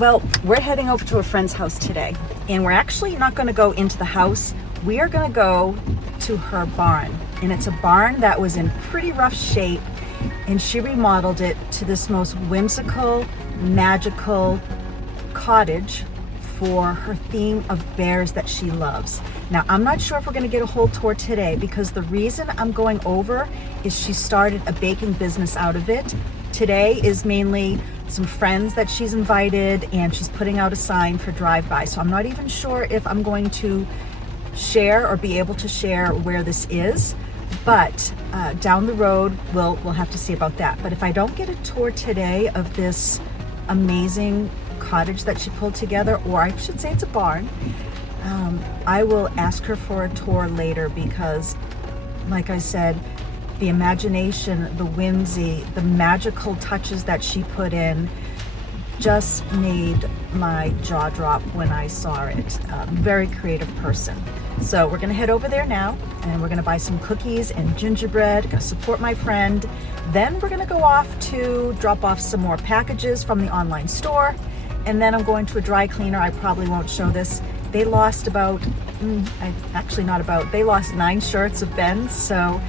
Well, we're heading over to a friend's house today, and we're actually not going to go into the house. We are going to go to her barn, and it's a barn that was in pretty rough shape, and she remodeled it to this most whimsical, magical cottage for her theme of bears that she loves. Now, I'm not sure if we're going to get a whole tour today, because the reason I'm going over is she started a baking business out of it. Today is mainly some friends that she's invited, and she's putting out a sign for drive-by. So I'm not even sure if I'm going to share or be able to share where this is, but down the road we'll have to see about that. But if I don't get a tour today of this amazing cottage that she pulled together, or I should say it's a barn, I will ask her for a tour later, because like I said, the imagination, the whimsy, the magical touches that she put in just made my jaw drop when I saw it. Very creative person. So we're gonna head over there now, and we're gonna buy some cookies and gingerbread, gonna support my friend. Then we're gonna go off to drop off some more packages from the online store, and then I'm going to a dry cleaner. I probably won't show this. They lost they lost 9 shirts of Ben's, so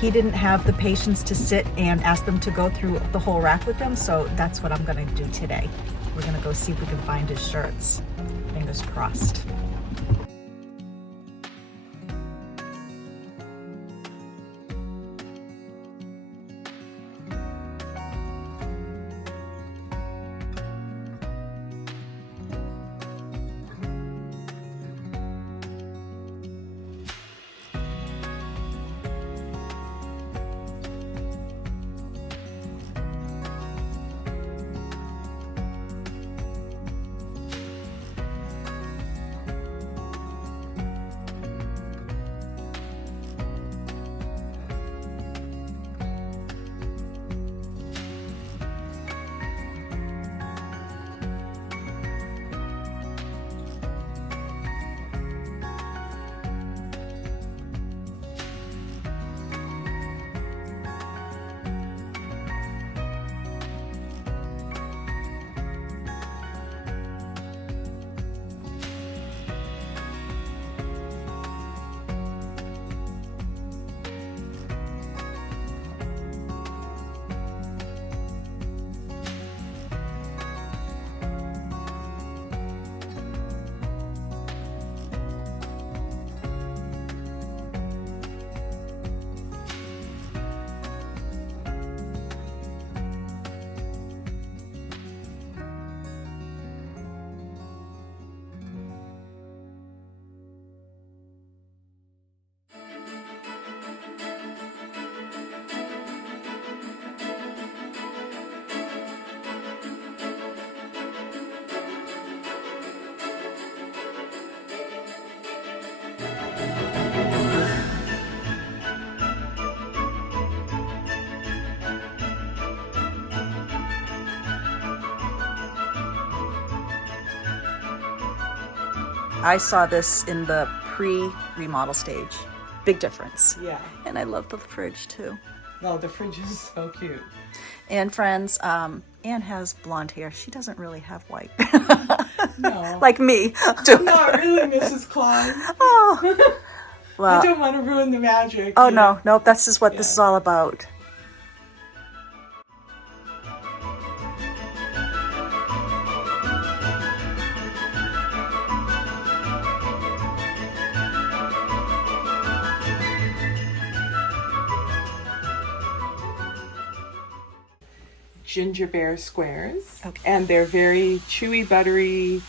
he didn't have the patience to sit and ask them to go through the whole rack with them, so that's what I'm gonna do today. We're gonna go see if we can find his shirts. Fingers crossed. I saw this in the pre-remodel stage. Big difference. Yeah. And I love the fridge too. Oh, the fridge is so cute. And friends, Anne has blonde hair. She doesn't really have white. No. Like me. Not really, Mrs. Claus. Oh. Well, I don't want to ruin the magic. oh, no, this is what this is all about. Ginger bear squares. Okay. And they're very chewy, buttery,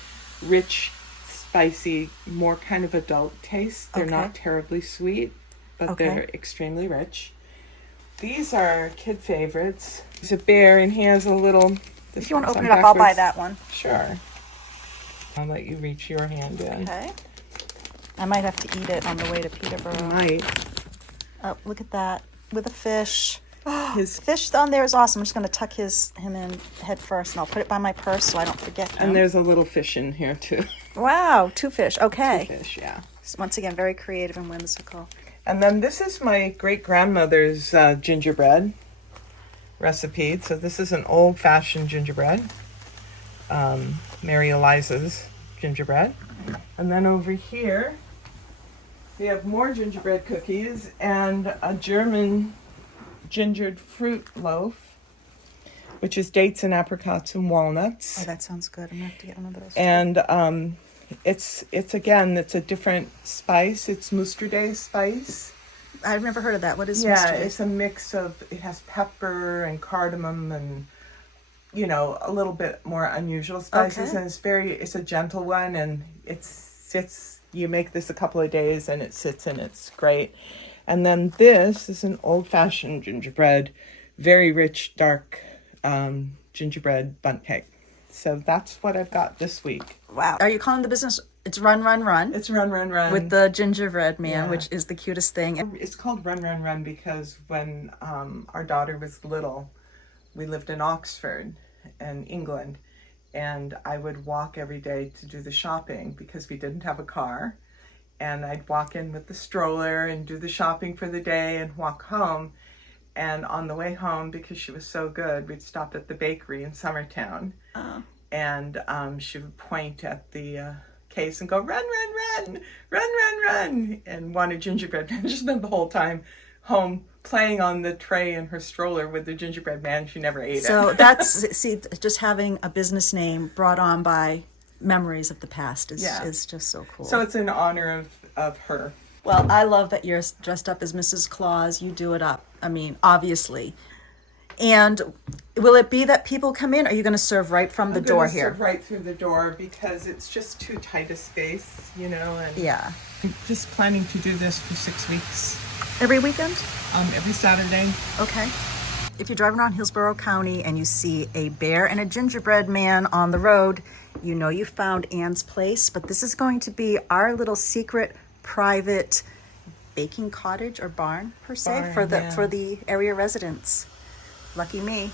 rich, spicy, more kind of adult taste. They're not terribly sweet, but they're extremely rich. These are kid favorites. There's a bear, and he has a little... If you want to open it up, I'll buy that one. Sure. I'll let you reach your hand in. Okay. I might have to eat it on the way to Peterborough. You might. Oh, look at that. With a fish. His fish on there is awesome. I'm just going to tuck him in head first, and I'll put it by my purse so I don't forget him. And there's a little fish in here, too. Wow, 2 fish. Okay. 2 fish, yeah. Once again, very creative and whimsical. And then this is my great-grandmother's gingerbread recipe. So this is an old-fashioned gingerbread. Mary Eliza's gingerbread. And then over here, we have more gingerbread cookies and a German gingered fruit loaf, which is dates and apricots and walnuts. Oh, that sounds good. I'm gonna have to get one of those. And it's a different spice. It's Musterday spice. I've never heard of that. What is Yeah, Mr. it's a mix of, it has pepper and cardamom and, you know, a little bit more unusual spices. Okay. And it's a gentle one, and you make this a couple of days and it sits and it's great. And then this is an old-fashioned gingerbread, very rich, dark gingerbread bundt cake. So that's what I've got this week. Wow. Are you calling the business, it's Run, Run, Run? It's Run, Run, Run. With the gingerbread man, Yeah. which is the cutest thing. It's called Run, Run, Run because when our daughter was little, we lived in Oxford in England, and I would walk every day to do the shopping because we didn't have a car. And I'd walk in with the stroller and do the shopping for the day and walk home. And on the way home, because she was so good, we'd stop at the bakery in Summertown. Oh. And she would point at the case and go, run, run, run, run, run, run, and want a gingerbread man. She spent the whole time home playing on the tray in her stroller with the gingerbread man. She never ate it. So that's, see, just having a business name brought on by memories of the past is just so cool. So it's in honor of her. Well, I love that you're dressed up as Mrs. Claus. You do it up. I mean, obviously. And will it be that people come in? Or are you going to serve right from the door here? Serve right through the door because it's just too tight a space, you know. And yeah. I'm just planning to do this for 6 weeks. Every weekend? Every Saturday. Okay. If you're driving around Hillsborough County and you see a bear and a gingerbread man on the road, you know you found Anne's place. But this is going to be our little secret, private baking cottage or barn per se for the area residents. Lucky me.